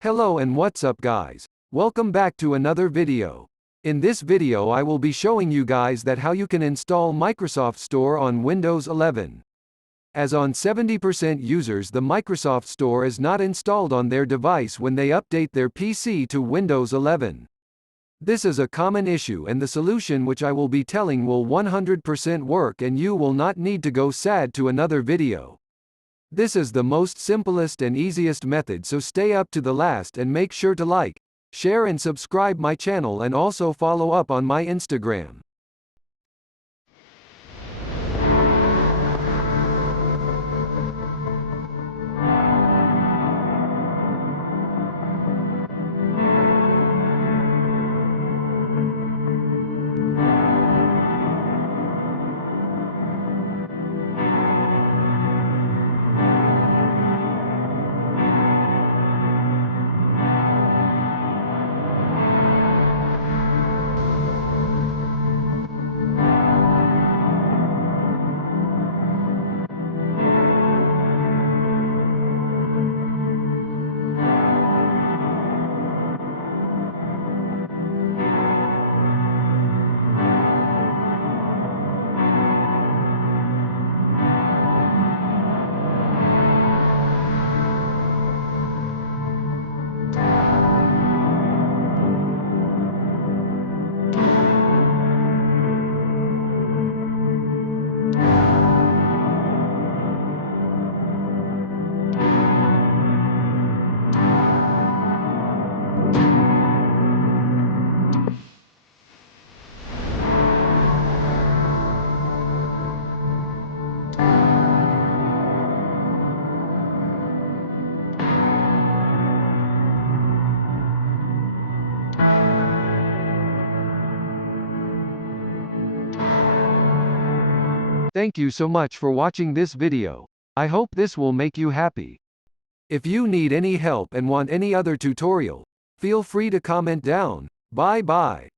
Hello and what's up guys? Welcome back to another video. In this video I will be showing you guys that how you can install Microsoft Store on Windows 11. As on 70% users the Microsoft Store is not installed on their device when they update their PC to Windows 11. This is a common issue and the solution which I will be telling will 100% work and you will not need to go sad to another video. This is the most simplest and easiest method, so stay up to the last and make sure to like, share and subscribe my channel and also follow up on my Instagram. Thank you so much for watching this video. I hope this will make you happy. If you need any help and want any other tutorial, feel free to comment down. Bye bye.